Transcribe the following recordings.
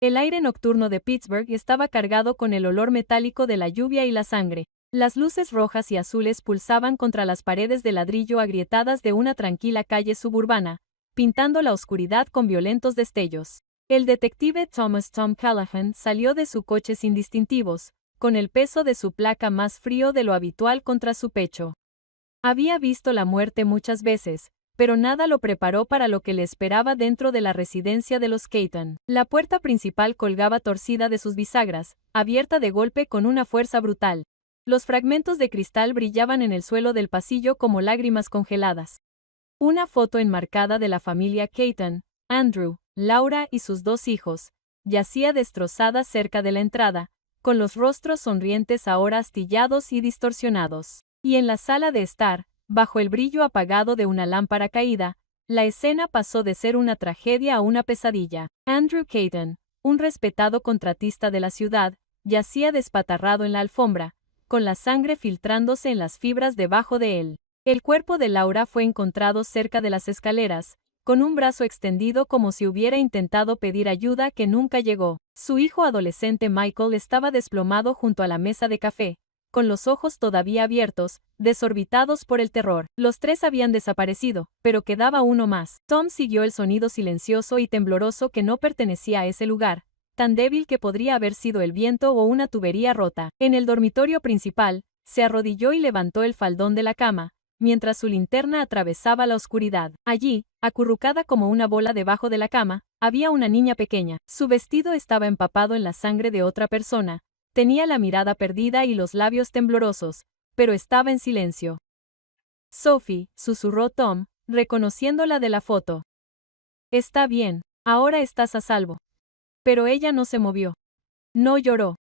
El aire nocturno de Pittsburgh estaba cargado con el olor metálico de la lluvia y la sangre. Las luces rojas y azules pulsaban contra las paredes de ladrillo agrietadas de una tranquila calle suburbana, pintando la oscuridad con violentos destellos. El detective Thomas Tom Callahan salió de su coche sin distintivos, con el peso de su placa más frío de lo habitual contra su pecho. Había visto la muerte muchas veces, pero nada lo preparó para lo que le esperaba dentro de la residencia de los Keaton. La puerta principal colgaba torcida de sus bisagras, abierta de golpe con una fuerza brutal. Los fragmentos de cristal brillaban en el suelo del pasillo como lágrimas congeladas. Una foto enmarcada de la familia Keaton, Andrew, Laura y sus 2 hijos, yacía destrozada cerca de la entrada, con los rostros sonrientes ahora astillados y distorsionados. Y en la sala de estar, bajo el brillo apagado de una lámpara caída, la escena pasó de ser una tragedia a una pesadilla. Andrew Keaton, un respetado contratista de la ciudad, yacía despatarrado en la alfombra, con la sangre filtrándose en las fibras debajo de él. El cuerpo de Laura fue encontrado cerca de las escaleras, con un brazo extendido como si hubiera intentado pedir ayuda que nunca llegó. Su hijo adolescente Michael estaba desplomado junto a la mesa de café, con los ojos todavía abiertos, desorbitados por el terror. Los 3 habían desaparecido, pero quedaba uno más. Tom siguió el sonido silencioso y tembloroso que no pertenecía a ese lugar, tan débil que podría haber sido el viento o una tubería rota. En el dormitorio principal, se arrodilló y levantó el faldón de la cama, mientras su linterna atravesaba la oscuridad. Allí, acurrucada como una bola debajo de la cama, había una niña pequeña. Su vestido estaba empapado en la sangre de otra persona. Tenía la mirada perdida y los labios temblorosos, pero estaba en silencio. Sophie, susurró Tom, reconociéndola de la foto. Está bien, ahora estás a salvo. Pero ella no se movió. No lloró.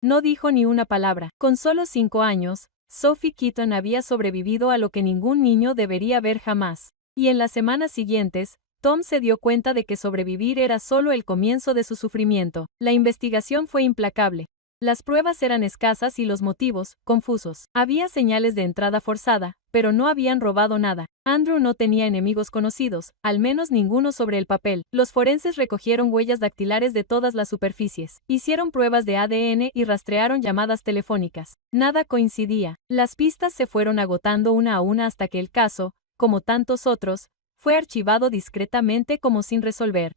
No dijo ni una palabra. Con solo 5 años, Sophie Keaton había sobrevivido a lo que ningún niño debería ver jamás. Y en las semanas siguientes, Tom se dio cuenta de que sobrevivir era solo el comienzo de su sufrimiento. La investigación fue implacable. Las pruebas eran escasas y los motivos, confusos. Había señales de entrada forzada, pero no habían robado nada. Andrew no tenía enemigos conocidos, al menos ninguno sobre el papel. Los forenses recogieron huellas dactilares de todas las superficies. Hicieron pruebas de ADN y rastrearon llamadas telefónicas. Nada coincidía. Las pistas se fueron agotando una a una hasta que el caso, como tantos otros, fue archivado discretamente como sin resolver.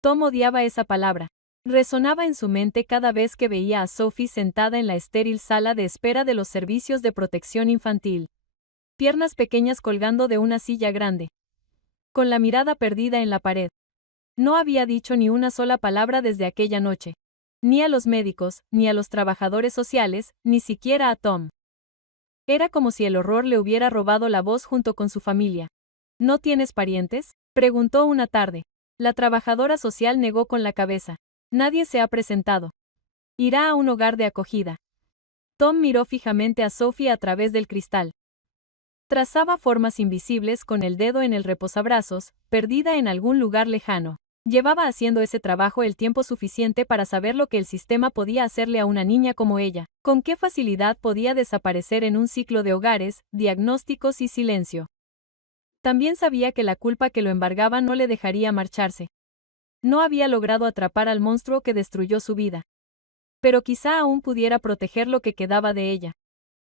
Tom odiaba esa palabra. Resonaba en su mente cada vez que veía a Sophie sentada en la estéril sala de espera de los servicios de protección infantil. Piernas pequeñas colgando de una silla grande. Con la mirada perdida en la pared. No había dicho ni una sola palabra desde aquella noche. Ni a los médicos, ni a los trabajadores sociales, ni siquiera a Tom. Era como si el horror le hubiera robado la voz junto con su familia. ¿No tienes parientes?, preguntó una tarde. La trabajadora social negó con la cabeza. Nadie se ha presentado. Irá a un hogar de acogida. Tom miró fijamente a Sophie a través del cristal. Trazaba formas invisibles con el dedo en el reposabrazos, perdida en algún lugar lejano. Llevaba haciendo ese trabajo el tiempo suficiente para saber lo que el sistema podía hacerle a una niña como ella, con qué facilidad podía desaparecer en un ciclo de hogares, diagnósticos y silencio. También sabía que la culpa que lo embargaba no le dejaría marcharse. No había logrado atrapar al monstruo que destruyó su vida. Pero quizá aún pudiera proteger lo que quedaba de ella.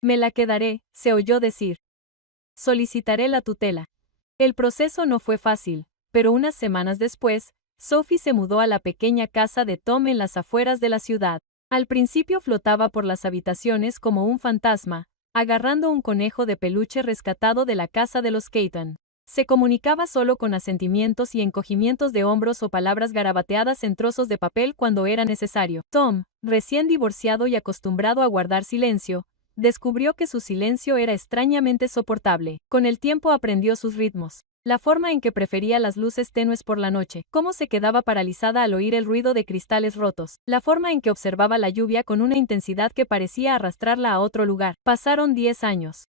Me la quedaré, se oyó decir. Solicitaré la tutela. El proceso no fue fácil, pero unas semanas después, Sophie se mudó a la pequeña casa de Tom en las afueras de la ciudad. Al principio flotaba por las habitaciones como un fantasma, agarrando un conejo de peluche rescatado de la casa de los Keaton. Se comunicaba solo con asentimientos y encogimientos de hombros o palabras garabateadas en trozos de papel cuando era necesario. Tom, recién divorciado y acostumbrado a guardar silencio, descubrió que su silencio era extrañamente soportable. Con el tiempo aprendió sus ritmos. La forma en que prefería las luces tenues por la noche, cómo se quedaba paralizada al oír el ruido de cristales rotos, la forma en que observaba la lluvia con una intensidad que parecía arrastrarla a otro lugar. Pasaron 10 años.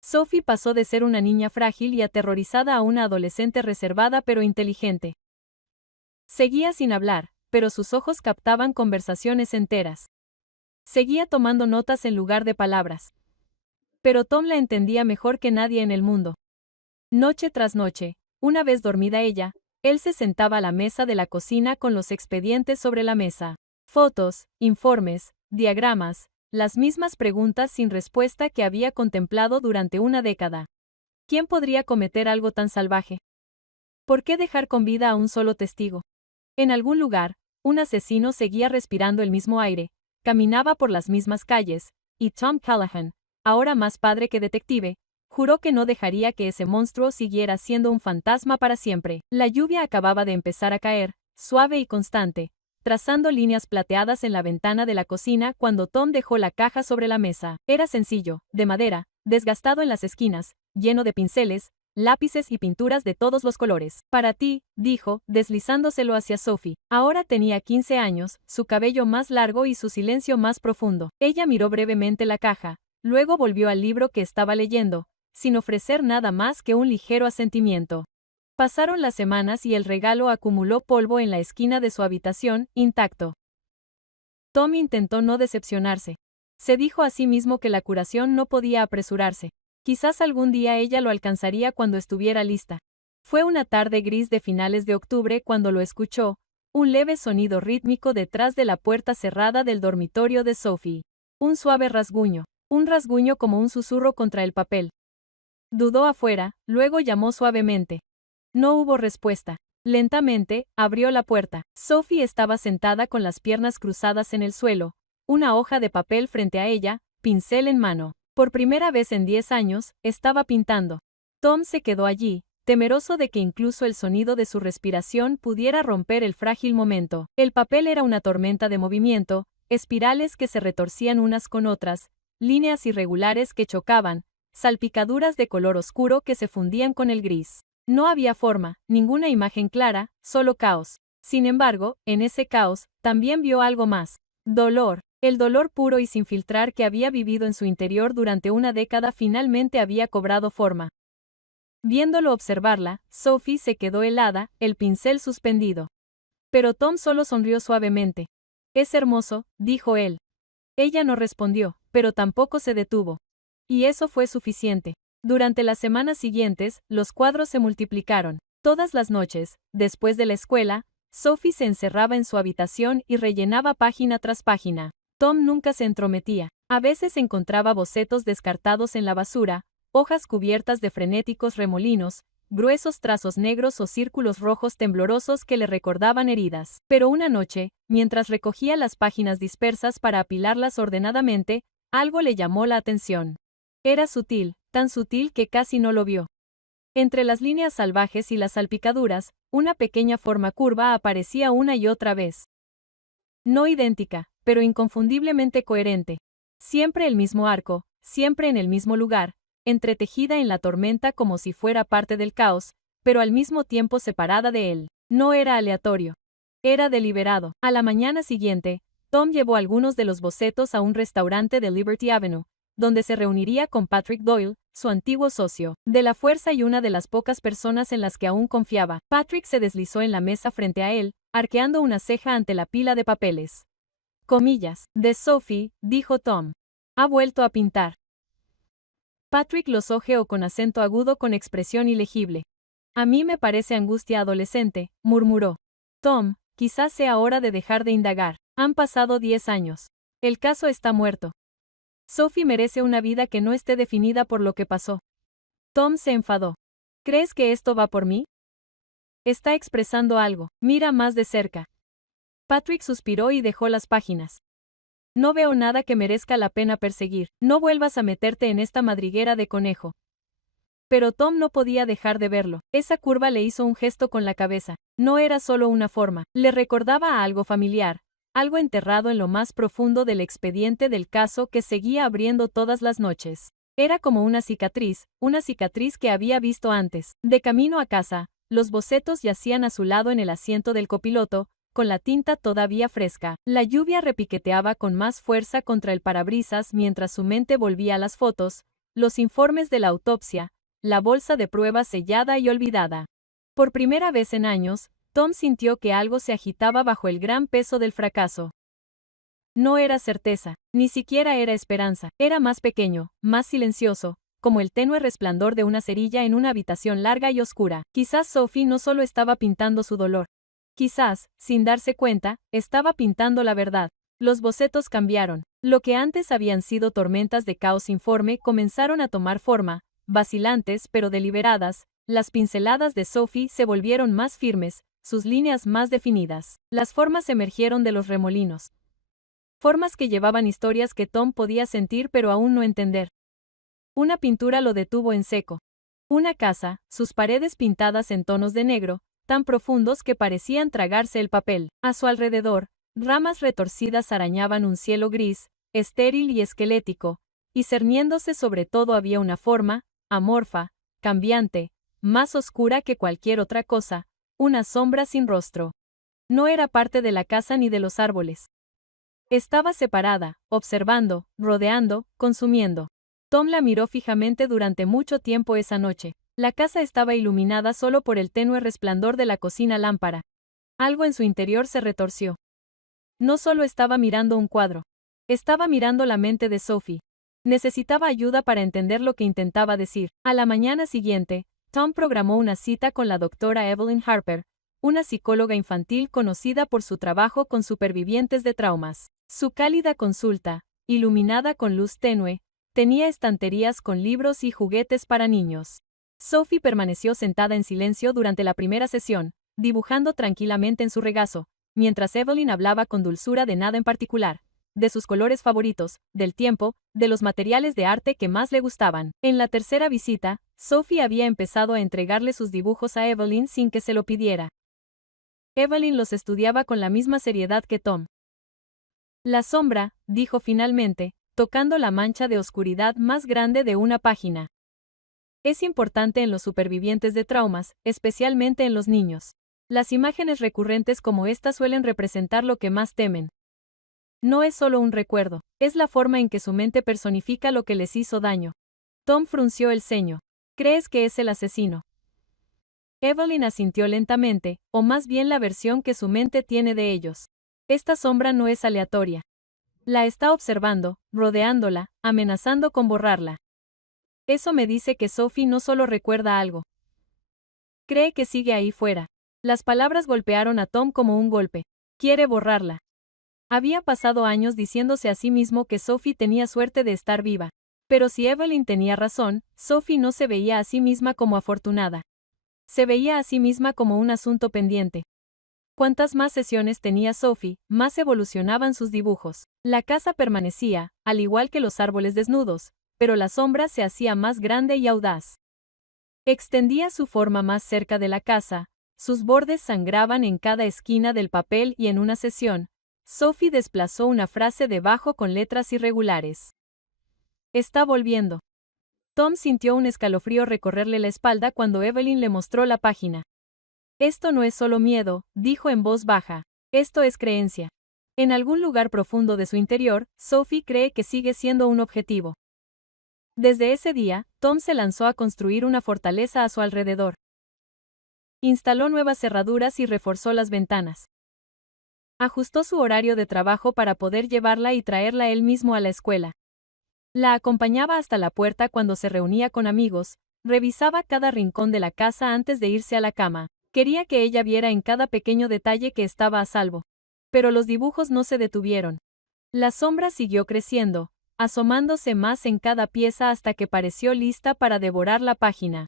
Sophie pasó de ser una niña frágil y aterrorizada a una adolescente reservada pero inteligente. Seguía sin hablar, pero sus ojos captaban conversaciones enteras. Seguía tomando notas en lugar de palabras. Pero Tom la entendía mejor que nadie en el mundo. Noche tras noche, una vez dormida ella, Él se sentaba a la mesa de la cocina con los expedientes sobre la mesa. Fotos, informes, diagramas, las mismas preguntas sin respuesta que había contemplado durante una década. ¿Quién podría cometer algo tan salvaje? ¿Por qué dejar con vida a un solo testigo? En algún lugar, un asesino seguía respirando el mismo aire, caminaba por las mismas calles, y Tom Callahan, ahora más padre que detective, juró que no dejaría que ese monstruo siguiera siendo un fantasma para siempre. La lluvia acababa de empezar a caer, suave y constante, trazando líneas plateadas en la ventana de la cocina cuando Tom dejó la caja sobre la mesa. Era sencillo, de madera, desgastado en las esquinas, lleno de pinceles, lápices y pinturas de todos los colores. Para ti, dijo, deslizándoselo hacia Sophie. Ahora tenía 15 años, su cabello más largo y su silencio más profundo. Ella miró brevemente la caja, luego volvió al libro que estaba leyendo, sin ofrecer nada más que un ligero asentimiento. Pasaron las semanas y el regalo acumuló polvo en la esquina de su habitación, intacto. Tom intentó no decepcionarse. Se dijo a sí mismo que la curación no podía apresurarse. Quizás algún día ella lo alcanzaría cuando estuviera lista. Fue una tarde gris de finales de octubre cuando lo escuchó, un leve sonido rítmico detrás de la puerta cerrada del dormitorio de Sophie. Un suave rasguño. Un rasguño como un susurro contra el papel. Dudó afuera, luego llamó suavemente. No hubo respuesta. Lentamente, abrió la puerta. Sophie estaba sentada con las piernas cruzadas en el suelo, una hoja de papel frente a ella, pincel en mano. Por primera vez en 10 años, estaba pintando. Tom se quedó allí, temeroso de que incluso el sonido de su respiración pudiera romper el frágil momento. El papel era una tormenta de movimiento, espirales que se retorcían unas con otras, líneas irregulares que chocaban, salpicaduras de color oscuro que se fundían con el gris. No había forma, ninguna imagen clara, solo caos. Sin embargo, en ese caos, también vio algo más. Dolor. El dolor puro y sin filtrar que había vivido en su interior durante una década finalmente había cobrado forma. Viéndolo observarla, Sophie se quedó helada, el pincel suspendido. Pero Tom solo sonrió suavemente. «Es hermoso», dijo él. Ella no respondió, pero tampoco se detuvo. Y eso fue suficiente. Durante las semanas siguientes, los cuadros se multiplicaron. Todas las noches, después de la escuela, Sophie se encerraba en su habitación y rellenaba página tras página. Tom nunca se entrometía. A veces encontraba bocetos descartados en la basura, hojas cubiertas de frenéticos remolinos, gruesos trazos negros o círculos rojos temblorosos que le recordaban heridas. Pero una noche, mientras recogía las páginas dispersas para apilarlas ordenadamente, algo le llamó la atención. Era sutil, tan sutil que casi no lo vio. Entre las líneas salvajes y las salpicaduras, una pequeña forma curva aparecía una y otra vez. No idéntica, pero inconfundiblemente coherente. Siempre el mismo arco, siempre en el mismo lugar, entretejida en la tormenta como si fuera parte del caos, pero al mismo tiempo separada de él. No era aleatorio. Era deliberado. A la mañana siguiente, Tom llevó algunos de los bocetos a un restaurante de Liberty Avenue, donde se reuniría con Patrick Doyle, su antiguo socio, de la fuerza y una de las pocas personas en las que aún confiaba. Patrick se deslizó en la mesa frente a él, arqueando una ceja ante la pila de papeles. Comillas, de Sophie, dijo Tom. Ha vuelto a pintar. Patrick los ojeó con acento agudo con expresión ilegible. A mí me parece angustia adolescente, murmuró. Tom, quizás sea hora de dejar de indagar. Han pasado 10 años. El caso está muerto. Sophie merece una vida que no esté definida por lo que pasó. Tom se enfadó. ¿Crees que esto va por mí? Está expresando algo. Mira más de cerca. Patrick suspiró y dejó las páginas. No veo nada que merezca la pena perseguir. No vuelvas a meterte en esta madriguera de conejo. Pero Tom no podía dejar de verlo. Esa curva le hizo un gesto con la cabeza. No era solo una forma. Le recordaba a algo familiar. Algo enterrado en lo más profundo del expediente del caso que seguía abriendo todas las noches. Era como una cicatriz que había visto antes. De camino a casa, los bocetos yacían a su lado en el asiento del copiloto, con la tinta todavía fresca. La lluvia repiqueteaba con más fuerza contra el parabrisas mientras su mente volvía a las fotos, los informes de la autopsia, la bolsa de pruebas sellada y olvidada. Por primera vez en años, Tom sintió que algo se agitaba bajo el gran peso del fracaso. No era certeza, ni siquiera era esperanza, era más pequeño, más silencioso, como el tenue resplandor de una cerilla en una habitación larga y oscura. Quizás Sophie no solo estaba pintando su dolor. Quizás, sin darse cuenta, estaba pintando la verdad. Los bocetos cambiaron. Lo que antes habían sido tormentas de caos informe comenzaron a tomar forma, vacilantes pero deliberadas. Las pinceladas de Sophie se volvieron más firmes, sus líneas más definidas. Las formas emergieron de los remolinos. Formas que llevaban historias que Tom podía sentir pero aún no entender. Una pintura lo detuvo en seco. Una casa, sus paredes pintadas en tonos de negro, tan profundos que parecían tragarse el papel. A su alrededor, ramas retorcidas arañaban un cielo gris, estéril y esquelético, y cerniéndose sobre todo había una forma, amorfa, cambiante, más oscura que cualquier otra cosa, una sombra sin rostro. No era parte de la casa ni de los árboles. Estaba separada, observando, rodeando, consumiendo. Tom la miró fijamente durante mucho tiempo esa noche. La casa estaba iluminada solo por el tenue resplandor de la cocina lámpara. Algo en su interior se retorció. No solo estaba mirando un cuadro. Estaba mirando la mente de Sophie. Necesitaba ayuda para entender lo que intentaba decir. A la mañana siguiente, Tom programó una cita con la doctora Evelyn Harper, una psicóloga infantil conocida por su trabajo con supervivientes de traumas. Su cálida consulta, iluminada con luz tenue, tenía estanterías con libros y juguetes para niños. Sophie permaneció sentada en silencio durante la primera sesión, dibujando tranquilamente en su regazo, mientras Evelyn hablaba con dulzura de nada en particular, de sus colores favoritos, del tiempo, de los materiales de arte que más le gustaban. En la tercera visita, Sophie había empezado a entregarle sus dibujos a Evelyn sin que se lo pidiera. Evelyn los estudiaba con la misma seriedad que Tom. La sombra, dijo finalmente, tocando la mancha de oscuridad más grande de una página. Es importante en los supervivientes de traumas, especialmente en los niños. Las imágenes recurrentes como esta suelen representar lo que más temen. No es solo un recuerdo, es la forma en que su mente personifica lo que les hizo daño. Tom frunció el ceño. ¿Crees que es el asesino? Evelyn asintió lentamente, o más bien la versión que su mente tiene de ellos. Esta sombra no es aleatoria. La está observando, rodeándola, amenazando con borrarla. Eso me dice que Sophie no solo recuerda algo. Cree que sigue ahí fuera. Las palabras golpearon a Tom como un golpe. Quiere borrarla. Había pasado años diciéndose a sí mismo que Sophie tenía suerte de estar viva. Pero si Evelyn tenía razón, Sophie no se veía a sí misma como afortunada. Se veía a sí misma como un asunto pendiente. Cuantas más sesiones tenía Sophie, más evolucionaban sus dibujos. La casa permanecía, al igual que los árboles desnudos, pero la sombra se hacía más grande y audaz. Extendía su forma más cerca de la casa, sus bordes sangraban en cada esquina del papel y en una sesión, Sophie desplazó una frase debajo con letras irregulares. Está volviendo. Tom sintió un escalofrío recorrerle la espalda cuando Evelyn le mostró la página. Esto no es solo miedo, dijo en voz baja. Esto es creencia. En algún lugar profundo de su interior, Sophie cree que sigue siendo un objetivo. Desde ese día, Tom se lanzó a construir una fortaleza a su alrededor. Instaló nuevas cerraduras y reforzó las ventanas. Ajustó su horario de trabajo para poder llevarla y traerla él mismo a la escuela. La acompañaba hasta la puerta cuando se reunía con amigos, revisaba cada rincón de la casa antes de irse a la cama. Quería que ella viera en cada pequeño detalle que estaba a salvo. Pero los dibujos no se detuvieron. La sombra siguió creciendo, asomándose más en cada pieza hasta que pareció lista para devorar la página.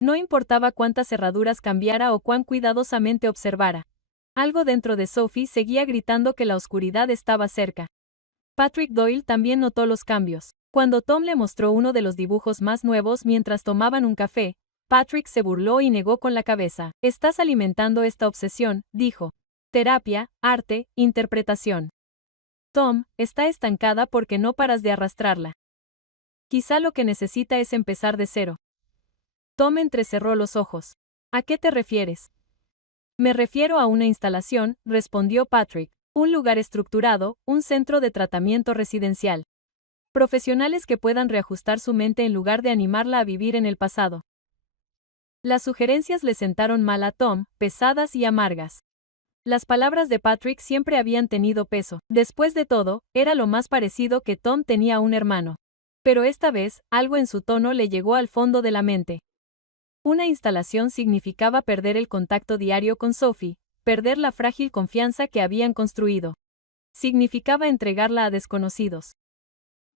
No importaba cuántas cerraduras cambiara o cuán cuidadosamente observara. Algo dentro de Sophie seguía gritando que la oscuridad estaba cerca. Patrick Doyle también notó los cambios. Cuando Tom le mostró uno de los dibujos más nuevos mientras tomaban un café, Patrick se burló y negó con la cabeza. Estás alimentando esta obsesión, dijo. Terapia, arte, interpretación. Tom, está estancada porque no paras de arrastrarla. Quizá lo que necesita es empezar de cero. Tom entrecerró los ojos. ¿A qué te refieres? Me refiero a una instalación, respondió Patrick. Un lugar estructurado, un centro de tratamiento residencial. Profesionales que puedan reajustar su mente en lugar de animarla a vivir en el pasado. Las sugerencias le sentaron mal a Tom, pesadas y amargas. Las palabras de Patrick siempre habían tenido peso. Después de todo, era lo más parecido que Tom tenía a un hermano. Pero esta vez, algo en su tono le llegó al fondo de la mente. Una instalación significaba perder el contacto diario con Sophie, perder la frágil confianza que habían construido. Significaba entregarla a desconocidos.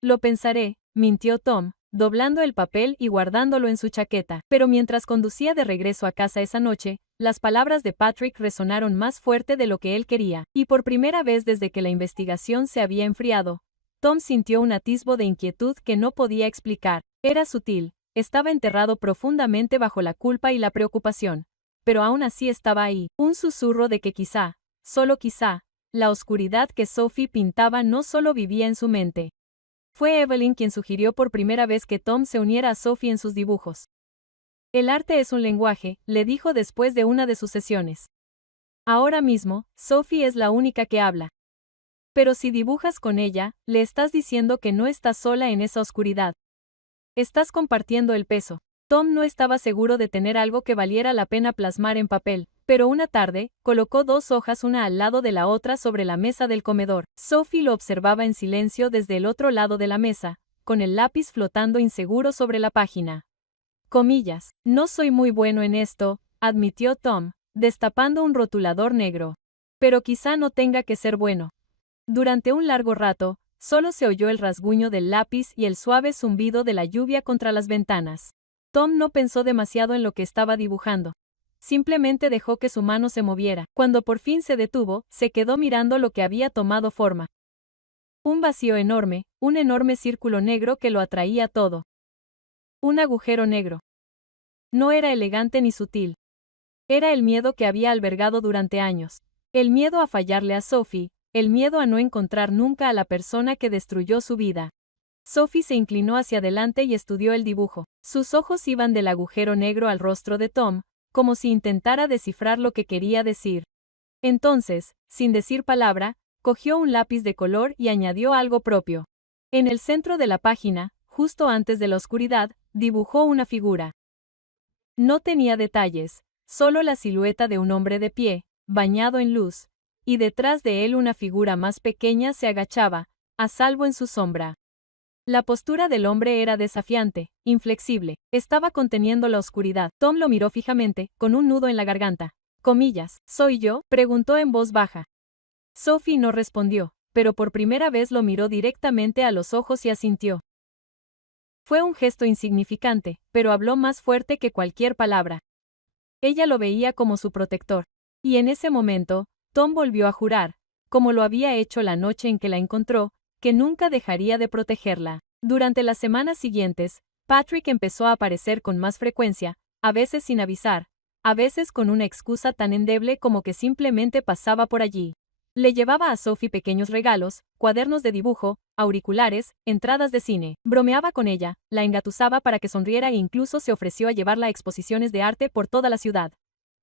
Lo pensaré, mintió Tom, doblando el papel y guardándolo en su chaqueta. Pero mientras conducía de regreso a casa esa noche, las palabras de Patrick resonaron más fuerte de lo que él quería, y por primera vez desde que la investigación se había enfriado, Tom sintió un atisbo de inquietud que no podía explicar. Era sutil, estaba enterrado profundamente bajo la culpa y la preocupación, pero aún así estaba ahí, un susurro de que quizá, solo quizá, la oscuridad que Sophie pintaba no solo vivía en su mente. Fue Evelyn quien sugirió por primera vez que Tom se uniera a Sophie en sus dibujos. El arte es un lenguaje, le dijo después de una de sus sesiones. Ahora mismo, Sophie es la única que habla. Pero si dibujas con ella, le estás diciendo que no estás sola en esa oscuridad. Estás compartiendo el peso. Tom no estaba seguro de tener algo que valiera la pena plasmar en papel, pero una tarde, colocó 2 hojas una al lado de la otra sobre la mesa del comedor. Sophie lo observaba en silencio desde el otro lado de la mesa, con el lápiz flotando inseguro sobre la página. Comillas. No soy muy bueno en esto, admitió Tom, destapando un rotulador negro. Pero quizá no tenga que ser bueno. Durante un largo rato, solo se oyó el rasguño del lápiz y el suave zumbido de la lluvia contra las ventanas. Tom no pensó demasiado en lo que estaba dibujando. Simplemente dejó que su mano se moviera. Cuando por fin se detuvo, se quedó mirando lo que había tomado forma. Un vacío enorme, un enorme círculo negro que lo atraía todo. Un agujero negro. No era elegante ni sutil. Era el miedo que había albergado durante años. El miedo a fallarle a Sophie, el miedo a no encontrar nunca a la persona que destruyó su vida. Sophie se inclinó hacia adelante y estudió el dibujo. Sus ojos iban del agujero negro al rostro de Tom, como si intentara descifrar lo que quería decir. Entonces, sin decir palabra, cogió un lápiz de color y añadió algo propio. En el centro de la página, justo antes de la oscuridad, dibujó una figura. No tenía detalles, solo la silueta de un hombre de pie, bañado en luz, y detrás de él una figura más pequeña se agachaba, a salvo en su sombra. La postura del hombre era desafiante, inflexible, estaba conteniendo la oscuridad. Tom lo miró fijamente, con un nudo en la garganta. Comillas, ¿soy yo?, preguntó en voz baja. Sophie no respondió, pero por primera vez lo miró directamente a los ojos y asintió. Fue un gesto insignificante, pero habló más fuerte que cualquier palabra. Ella lo veía como su protector. Y en ese momento, Tom volvió a jurar, como lo había hecho la noche en que la encontró, que nunca dejaría de protegerla. Durante las semanas siguientes, Patrick empezó a aparecer con más frecuencia, a veces sin avisar, a veces con una excusa tan endeble como que simplemente pasaba por allí. Le llevaba a Sophie pequeños regalos, cuadernos de dibujo, auriculares, entradas de cine. Bromeaba con ella, la engatusaba para que sonriera e incluso se ofreció a llevarla a exposiciones de arte por toda la ciudad.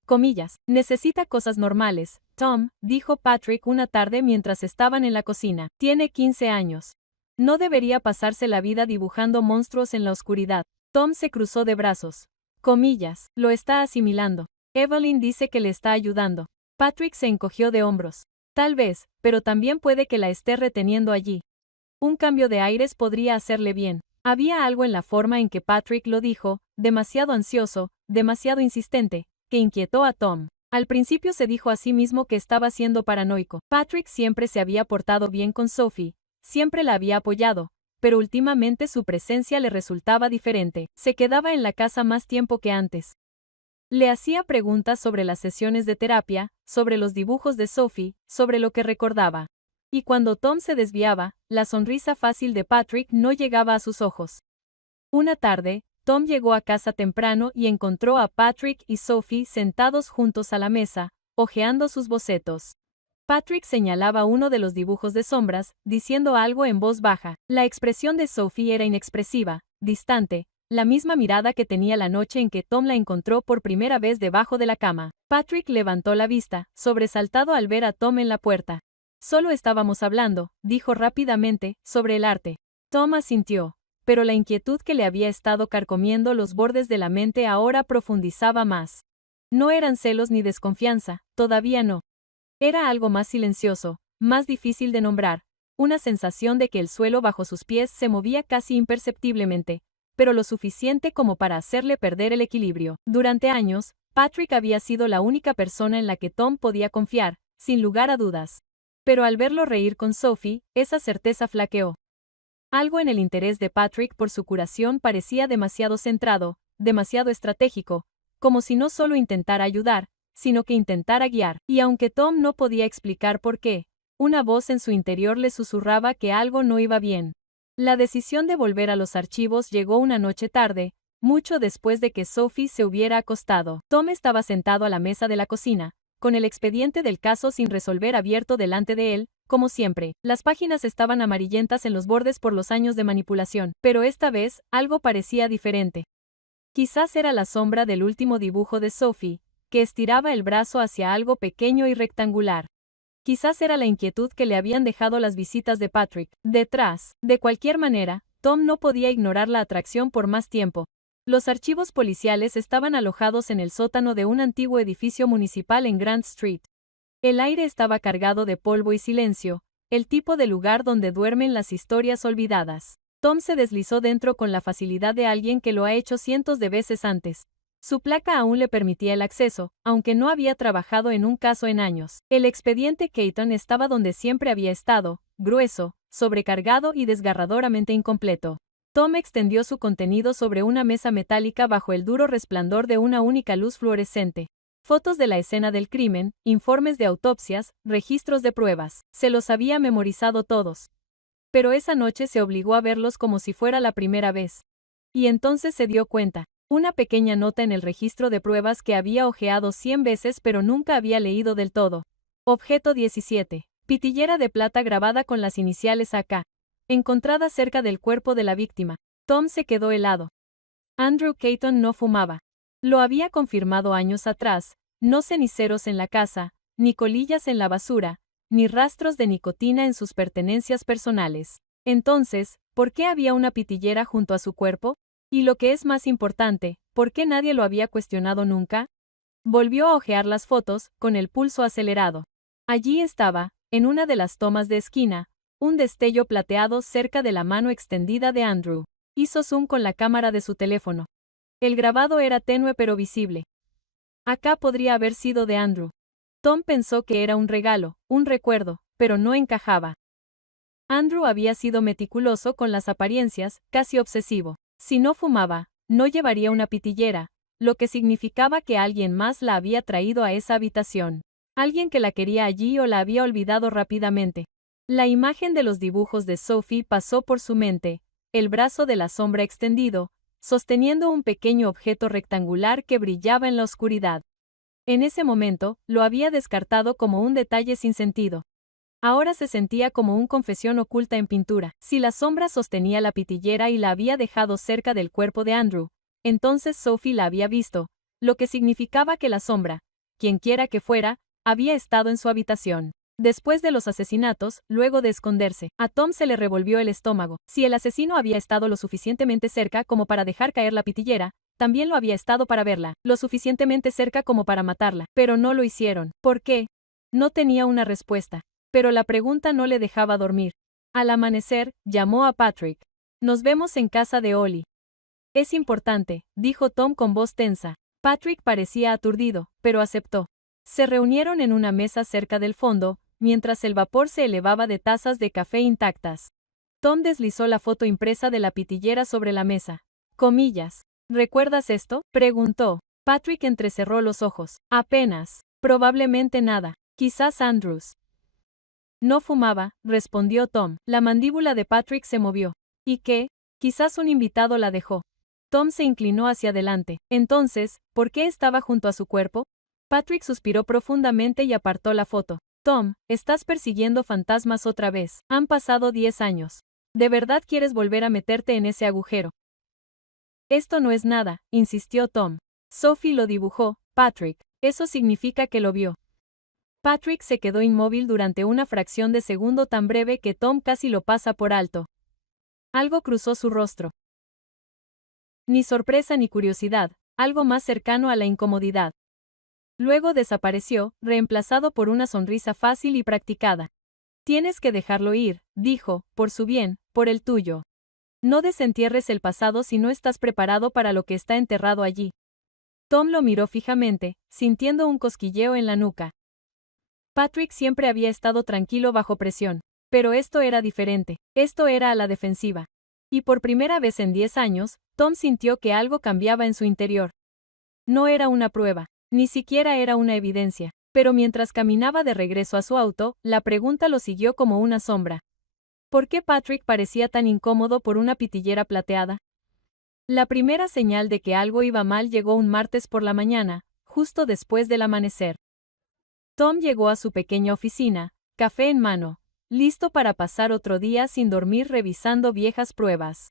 Comillas, necesita cosas normales, Tom, dijo Patrick una tarde mientras estaban en la cocina. Tiene 15 años. No debería pasarse la vida dibujando monstruos en la oscuridad. Tom se cruzó de brazos. Comillas, lo está asimilando. Evelyn dice que le está ayudando. Patrick se encogió de hombros. Tal vez, pero también puede que la esté reteniendo allí. Un cambio de aires podría hacerle bien. Había algo en la forma en que Patrick lo dijo, demasiado ansioso, demasiado insistente, que inquietó a Tom. Al principio se dijo a sí mismo que estaba siendo paranoico. Patrick siempre se había portado bien con Sophie, siempre la había apoyado, pero últimamente su presencia le resultaba diferente. Se quedaba en la casa más tiempo que antes. Le hacía preguntas sobre las sesiones de terapia, sobre los dibujos de Sophie, sobre lo que recordaba. Y cuando Tom se desviaba, la sonrisa fácil de Patrick no llegaba a sus ojos. Una tarde, Tom llegó a casa temprano y encontró a Patrick y Sophie sentados juntos a la mesa, hojeando sus bocetos. Patrick señalaba uno de los dibujos de sombras, diciendo algo en voz baja. La expresión de Sophie era inexpresiva, distante, la misma mirada que tenía la noche en que Tom la encontró por primera vez debajo de la cama. Patrick levantó la vista, sobresaltado al ver a Tom en la puerta. Solo estábamos hablando, dijo rápidamente, sobre el arte. Tom asintió. Pero la inquietud que le había estado carcomiendo los bordes de la mente ahora profundizaba más. No eran celos ni desconfianza, todavía no. Era algo más silencioso, más difícil de nombrar, una sensación de que el suelo bajo sus pies se movía casi imperceptiblemente, pero lo suficiente como para hacerle perder el equilibrio. Durante años, Patrick había sido la única persona en la que Tom podía confiar, sin lugar a dudas. Pero al verlo reír con Sophie, esa certeza flaqueó. Algo en el interés de Patrick por su curación parecía demasiado centrado, demasiado estratégico, como si no solo intentara ayudar, sino que intentara guiar. Y aunque Tom no podía explicar por qué, una voz en su interior le susurraba que algo no iba bien. La decisión de volver a los archivos llegó una noche tarde, mucho después de que Sophie se hubiera acostado. Tom estaba sentado a la mesa de la cocina, con el expediente del caso sin resolver abierto delante de él, como siempre. Las páginas estaban amarillentas en los bordes por los años de manipulación, pero esta vez, algo parecía diferente. Quizás era la sombra del último dibujo de Sophie, que estiraba el brazo hacia algo pequeño y rectangular. Quizás era la inquietud que le habían dejado las visitas de Patrick. Detrás, de cualquier manera, Tom no podía ignorar la atracción por más tiempo. Los archivos policiales estaban alojados en el sótano de un antiguo edificio municipal en Grant Street. El aire estaba cargado de polvo y silencio, el tipo de lugar donde duermen las historias olvidadas. Tom se deslizó dentro con la facilidad de alguien que lo ha hecho cientos de veces antes. Su placa aún le permitía el acceso, aunque no había trabajado en un caso en años. El expediente Keaton estaba donde siempre había estado, grueso, sobrecargado y desgarradoramente incompleto. Tom extendió su contenido sobre una mesa metálica bajo el duro resplandor de una única luz fluorescente. Fotos de la escena del crimen, informes de autopsias, registros de pruebas. Se los había memorizado todos. Pero esa noche se obligó a verlos como si fuera la primera vez. Y entonces se dio cuenta. Una pequeña nota en el registro de pruebas que había hojeado 100 veces pero nunca había leído del todo. Objeto 17. Pitillera de plata grabada con las iniciales AK. Encontrada cerca del cuerpo de la víctima. Tom se quedó helado. Andrew Keaton no fumaba. Lo había confirmado años atrás, no ceniceros en la casa, ni colillas en la basura, ni rastros de nicotina en sus pertenencias personales. Entonces, ¿por qué había una pitillera junto a su cuerpo? Y lo que es más importante, ¿por qué nadie lo había cuestionado nunca? Volvió a hojear las fotos, con el pulso acelerado. Allí estaba, en una de las tomas de esquina, un destello plateado cerca de la mano extendida de Andrew. Hizo zoom con la cámara de su teléfono. El grabado era tenue pero visible. Acá podría haber sido de Andrew. Tom pensó que era un regalo, un recuerdo, pero no encajaba. Andrew había sido meticuloso con las apariencias, casi obsesivo. Si no fumaba, no llevaría una pitillera, lo que significaba que alguien más la había traído a esa habitación. Alguien que la quería allí o la había olvidado rápidamente. La imagen de los dibujos de Sophie pasó por su mente, el brazo de la sombra extendido, sosteniendo un pequeño objeto rectangular que brillaba en la oscuridad. En ese momento, lo había descartado como un detalle sin sentido. Ahora se sentía como una confesión oculta en pintura. Si la sombra sostenía la pitillera y la había dejado cerca del cuerpo de Andrew, entonces Sophie la había visto, lo que significaba que la sombra, quienquiera que fuera, había estado en su habitación. Después de los asesinatos, luego de esconderse, a Tom se le revolvió el estómago. Si el asesino había estado lo suficientemente cerca como para dejar caer la pitillera, también lo había estado para verla, lo suficientemente cerca como para matarla. Pero no lo hicieron. ¿Por qué? No tenía una respuesta. Pero la pregunta no le dejaba dormir. Al amanecer, llamó a Patrick. Nos vemos en casa de Ollie. Es importante, dijo Tom con voz tensa. Patrick parecía aturdido, pero aceptó. Se reunieron en una mesa cerca del fondo, mientras el vapor se elevaba de tazas de café intactas. Tom deslizó la foto impresa de la pitillera sobre la mesa. Comillas. ¿Recuerdas esto? Preguntó. Patrick entrecerró los ojos. Apenas. Probablemente nada. Quizás Andrews. No fumaba, respondió Tom. La mandíbula de Patrick se movió. ¿Y qué? Quizás un invitado la dejó. Tom se inclinó hacia adelante. Entonces, ¿por qué estaba junto a su cuerpo? Patrick suspiró profundamente y apartó la foto. Tom, estás persiguiendo fantasmas otra vez. Han pasado 10 años. ¿De verdad quieres volver a meterte en ese agujero? Esto no es nada, insistió Tom. Sophie lo dibujó, Patrick. Eso significa que lo vio. Patrick se quedó inmóvil durante una fracción de segundo tan breve que Tom casi lo pasa por alto. Algo cruzó su rostro. Ni sorpresa ni curiosidad, algo más cercano a la incomodidad. Luego desapareció, reemplazado por una sonrisa fácil y practicada. Tienes que dejarlo ir, dijo, por su bien, por el tuyo. No desentierres el pasado si no estás preparado para lo que está enterrado allí. Tom lo miró fijamente, sintiendo un cosquilleo en la nuca. Patrick siempre había estado tranquilo bajo presión, pero esto era diferente, esto era a la defensiva. Y por primera vez en 10 años, Tom sintió que algo cambiaba en su interior. No era una prueba, ni siquiera era una evidencia, pero mientras caminaba de regreso a su auto, la pregunta lo siguió como una sombra. ¿Por qué Patrick parecía tan incómodo por una pitillera plateada? La primera señal de que algo iba mal llegó un martes por la mañana, justo después del amanecer. Tom llegó a su pequeña oficina, café en mano, listo para pasar otro día sin dormir revisando viejas pruebas.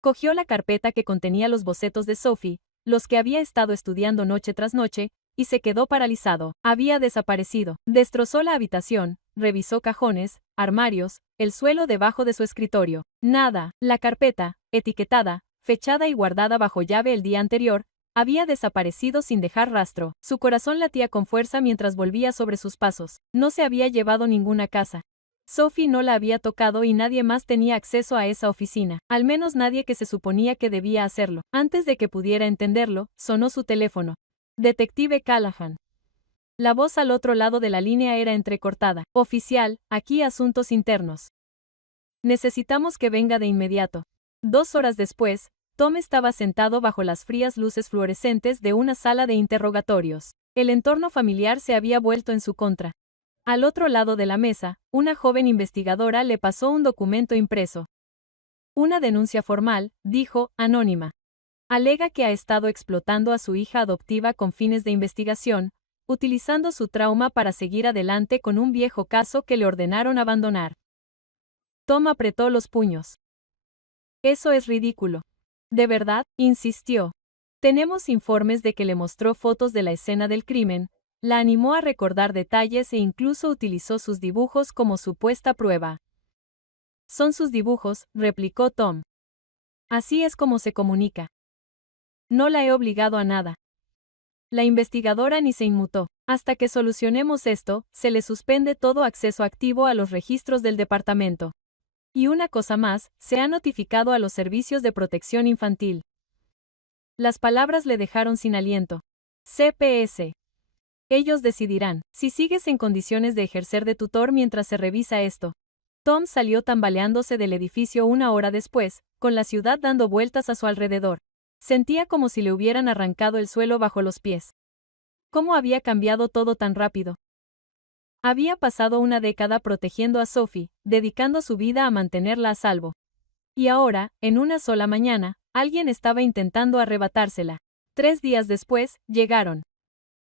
Cogió la carpeta que contenía los bocetos de Sophie, los que había estado estudiando noche tras noche, y se quedó paralizado. Había desaparecido. Destrozó la habitación, revisó cajones, armarios, el suelo debajo de su escritorio. Nada. La carpeta, etiquetada, fechada y guardada bajo llave el día anterior, había desaparecido sin dejar rastro. Su corazón latía con fuerza mientras volvía sobre sus pasos. No se había llevado ninguna casa. Sophie no la había tocado y nadie más tenía acceso a esa oficina, al menos nadie que se suponía que debía hacerlo. Antes de que pudiera entenderlo, sonó su teléfono. Detective Callahan. La voz al otro lado de la línea era entrecortada. Oficial, aquí asuntos internos. Necesitamos que venga de inmediato. 2 horas después, Tom estaba sentado bajo las frías luces fluorescentes de una sala de interrogatorios. El entorno familiar se había vuelto en su contra. Al otro lado de la mesa, una joven investigadora le pasó un documento impreso. Una denuncia formal, dijo, anónima. Alega que ha estado explotando a su hija adoptiva con fines de investigación, utilizando su trauma para seguir adelante con un viejo caso que le ordenaron abandonar. Tom apretó los puños. Eso es ridículo. ¿De verdad?, insistió. Tenemos informes de que le mostró fotos de la escena del crimen, la animó a recordar detalles e incluso utilizó sus dibujos como supuesta prueba. Son sus dibujos, replicó Tom. Así es como se comunica. No la he obligado a nada. La investigadora ni se inmutó. Hasta que solucionemos esto, se le suspende todo acceso activo a los registros del departamento. Y una cosa más, se ha notificado a los servicios de protección infantil. Las palabras le dejaron sin aliento. CPS. Ellos decidirán si sigues en condiciones de ejercer de tutor mientras se revisa esto. Tom salió tambaleándose del edificio 1 hora después, con la ciudad dando vueltas a su alrededor. Sentía como si le hubieran arrancado el suelo bajo los pies. ¿Cómo había cambiado todo tan rápido? Había pasado una década protegiendo a Sophie, dedicando su vida a mantenerla a salvo. Y ahora, en una sola mañana, alguien estaba intentando arrebatársela. 3 días después, llegaron.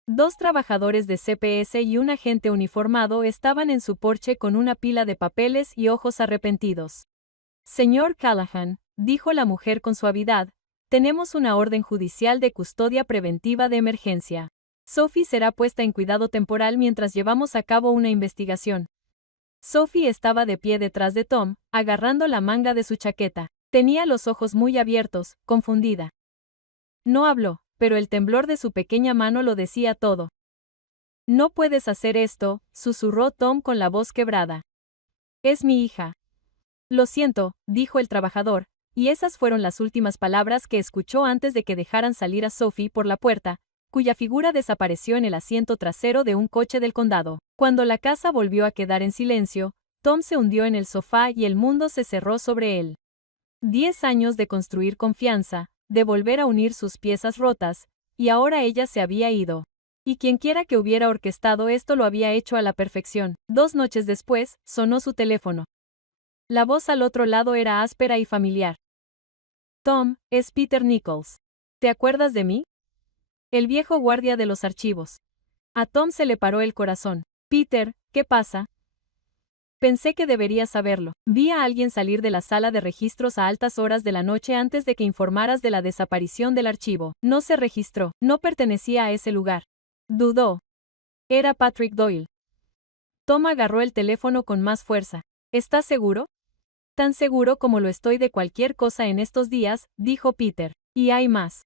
2 trabajadores de CPS y un agente uniformado estaban en su porche con una pila de papeles y ojos arrepentidos. Señor Callahan, dijo la mujer con suavidad, tenemos una orden judicial de custodia preventiva de emergencia. Sophie será puesta en cuidado temporal mientras llevamos a cabo una investigación. Sophie estaba de pie detrás de Tom, agarrando la manga de su chaqueta. Tenía los ojos muy abiertos, confundida. No habló, pero el temblor de su pequeña mano lo decía todo. No puedes hacer esto, susurró Tom con la voz quebrada. Es mi hija. Lo siento, dijo el trabajador, y esas fueron las últimas palabras que escuchó antes de que dejaran salir a Sophie por la puerta, cuya figura desapareció en el asiento trasero de un coche del condado. Cuando la casa volvió a quedar en silencio, Tom se hundió en el sofá y el mundo se cerró sobre él. 10 años de construir confianza, de volver a unir sus piezas rotas, y ahora ella se había ido. Y quienquiera que hubiera orquestado esto lo había hecho a la perfección. 2 noches después, sonó su teléfono. La voz al otro lado era áspera y familiar. Tom, es Peter Nichols. ¿Te acuerdas de mí? El viejo guardia de los archivos. A Tom se le paró el corazón. Peter, ¿qué pasa? Pensé que deberías saberlo. Vi a alguien salir de la sala de registros a altas horas de la noche antes de que informaras de la desaparición del archivo. No se registró. No pertenecía a ese lugar. Dudó. Era Patrick Doyle. Tom agarró el teléfono con más fuerza. ¿Estás seguro? Tan seguro como lo estoy de cualquier cosa en estos días, dijo Peter. Y hay más.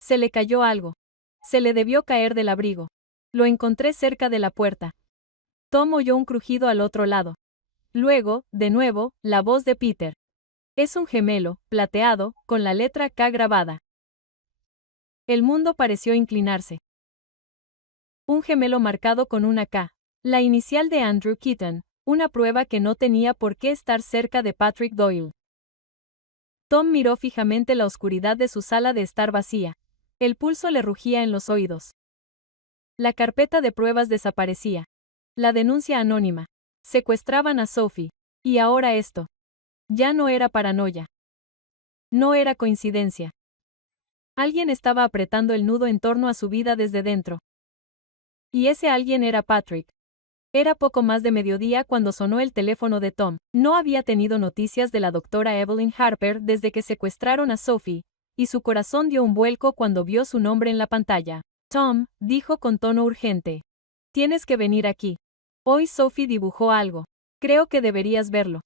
Se le cayó algo. Se le debió caer del abrigo. Lo encontré cerca de la puerta. Tom oyó un crujido al otro lado. Luego, de nuevo, la voz de Peter. Es un gemelo, plateado, con la letra K grabada. El mundo pareció inclinarse. Un gemelo marcado con una K. La inicial de Andrew Keaton, una prueba que no tenía por qué estar cerca de Patrick Doyle. Tom miró fijamente la oscuridad de su sala de estar vacía. El pulso le rugía en los oídos. La carpeta de pruebas desaparecía. La denuncia anónima. Secuestraban a Sophie. Y ahora esto. Ya no era paranoia. No era coincidencia. Alguien estaba apretando el nudo en torno a su vida desde dentro. Y ese alguien era Patrick. Era poco más de mediodía cuando sonó el teléfono de Tom. No había tenido noticias de la doctora Evelyn Harper desde que secuestraron a Sophie, y su corazón dio un vuelco cuando vio su nombre en la pantalla. Tom, dijo con tono urgente. Tienes que venir aquí. Hoy Sophie dibujó algo. Creo que deberías verlo.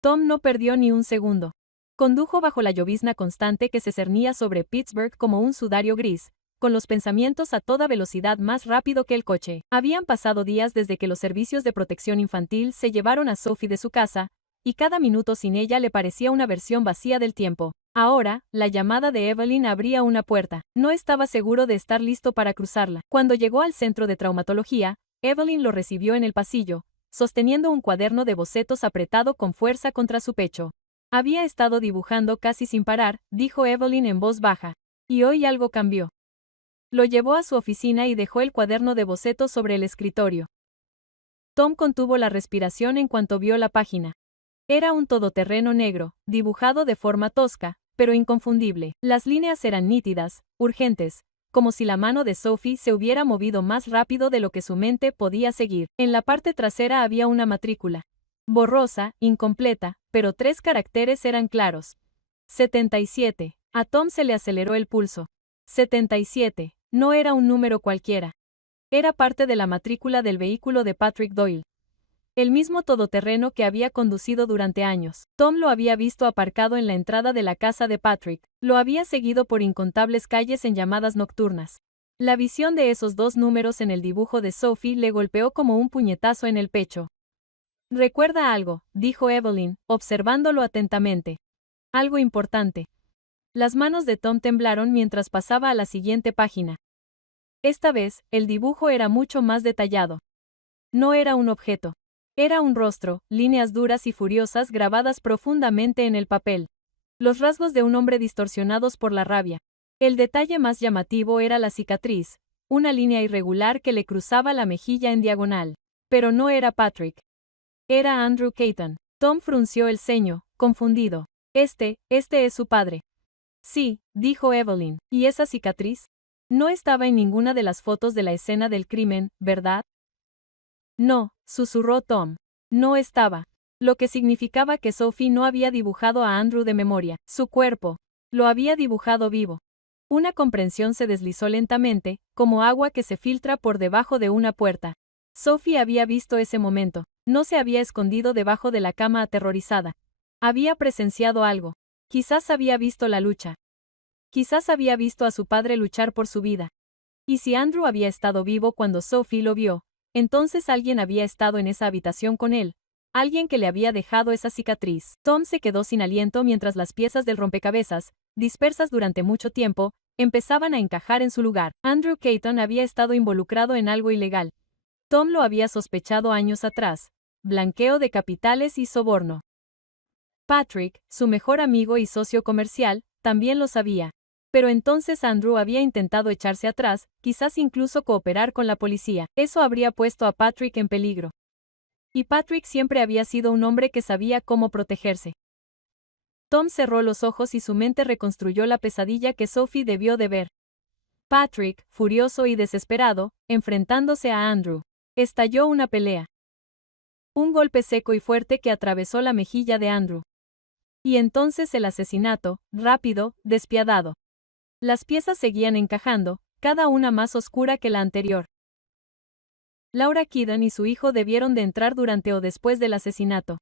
Tom no perdió ni un segundo. Condujo bajo la llovizna constante que se cernía sobre Pittsburgh como un sudario gris, con los pensamientos a toda velocidad más rápido que el coche. Habían pasado días desde que los servicios de protección infantil se llevaron a Sophie de su casa, y cada minuto sin ella le parecía una versión vacía del tiempo. Ahora, la llamada de Evelyn abría una puerta. No estaba seguro de estar listo para cruzarla. Cuando llegó al centro de traumatología, Evelyn lo recibió en el pasillo, sosteniendo un cuaderno de bocetos apretado con fuerza contra su pecho. Había estado dibujando casi sin parar, dijo Evelyn en voz baja. Y hoy algo cambió. Lo llevó a su oficina y dejó el cuaderno de bocetos sobre el escritorio. Tom contuvo la respiración en cuanto vio la página. Era un todoterreno negro, dibujado de forma tosca, pero inconfundible. Las líneas eran nítidas, urgentes, como si la mano de Sophie se hubiera movido más rápido de lo que su mente podía seguir. En la parte trasera había una matrícula. Borrosa, incompleta, pero 3 caracteres eran claros. 77. A Tom se le aceleró el pulso. 77. No era un número cualquiera. Era parte de la matrícula del vehículo de Patrick Doyle. El mismo todoterreno que había conducido durante años. Tom lo había visto aparcado en la entrada de la casa de Patrick. Lo había seguido por incontables calles en llamadas nocturnas. La visión de esos 2 números en el dibujo de Sophie le golpeó como un puñetazo en el pecho. «Recuerda algo», dijo Evelyn, observándolo atentamente. «Algo importante». Las manos de Tom temblaron mientras pasaba a la siguiente página. Esta vez, el dibujo era mucho más detallado. No era un objeto. Era un rostro, líneas duras y furiosas grabadas profundamente en el papel. Los rasgos de un hombre distorsionados por la rabia. El detalle más llamativo era la cicatriz, una línea irregular que le cruzaba la mejilla en diagonal. Pero no era Patrick. Era Andrew Keaton. Tom frunció el ceño, confundido. Este es su padre. Sí, dijo Evelyn. ¿Y esa cicatriz? No estaba en ninguna de las fotos de la escena del crimen, ¿verdad? No, susurró Tom. No estaba. Lo que significaba que Sophie no había dibujado a Andrew de memoria. Su cuerpo. Lo había dibujado vivo. Una comprensión se deslizó lentamente, como agua que se filtra por debajo de una puerta. Sophie había visto ese momento. No se había escondido debajo de la cama aterrorizada. Había presenciado algo. Quizás había visto la lucha. Quizás había visto a su padre luchar por su vida. Y si Andrew había estado vivo cuando Sophie lo vio, entonces alguien había estado en esa habitación con él. Alguien que le había dejado esa cicatriz. Tom se quedó sin aliento mientras las piezas del rompecabezas, dispersas durante mucho tiempo, empezaban a encajar en su lugar. Andrew Keaton había estado involucrado en algo ilegal. Tom lo había sospechado años atrás. Blanqueo de capitales y soborno. Patrick, su mejor amigo y socio comercial, también lo sabía. Pero entonces Andrew había intentado echarse atrás, quizás incluso cooperar con la policía. Eso habría puesto a Patrick en peligro. Y Patrick siempre había sido un hombre que sabía cómo protegerse. Tom cerró los ojos y su mente reconstruyó la pesadilla que Sophie debió de ver. Patrick, furioso y desesperado, enfrentándose a Andrew. Estalló una pelea. Un golpe seco y fuerte que atravesó la mejilla de Andrew. Y entonces el asesinato, rápido, despiadado. Las piezas seguían encajando, cada una más oscura que la anterior. Laura Keaton y su hijo debieron de entrar durante o después del asesinato.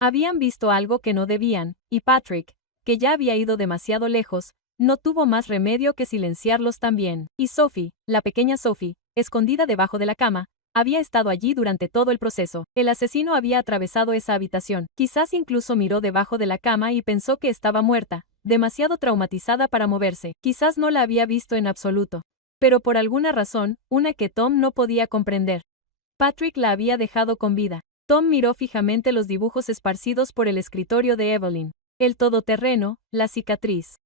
Habían visto algo que no debían, y Patrick, que ya había ido demasiado lejos, no tuvo más remedio que silenciarlos también. Y Sophie, la pequeña Sophie, escondida debajo de la cama, había estado allí durante todo el proceso. El asesino había atravesado esa habitación. Quizás incluso miró debajo de la cama y pensó que estaba muerta, demasiado traumatizada para moverse. Quizás no la había visto en absoluto. Pero por alguna razón, una que Tom no podía comprender. Patrick la había dejado con vida. Tom miró fijamente los dibujos esparcidos por el escritorio de Evelyn. El todoterreno, la cicatriz.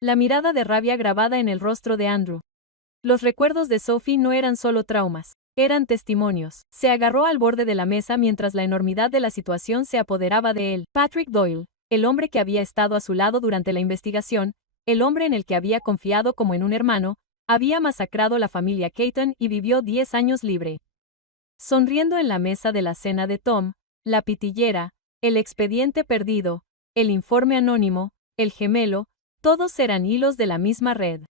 La mirada de rabia grabada en el rostro de Andrew. Los recuerdos de Sophie no eran solo traumas, eran testimonios. Se agarró al borde de la mesa mientras la enormidad de la situación se apoderaba de él. Patrick Doyle, el hombre que había estado a su lado durante la investigación, el hombre en el que había confiado como en un hermano, había masacrado la familia Caton y vivió 10 años libre. Sonriendo en la mesa de la cena de Tom, la pitillera, el expediente perdido, el informe anónimo, el gemelo, todos eran hilos de la misma red.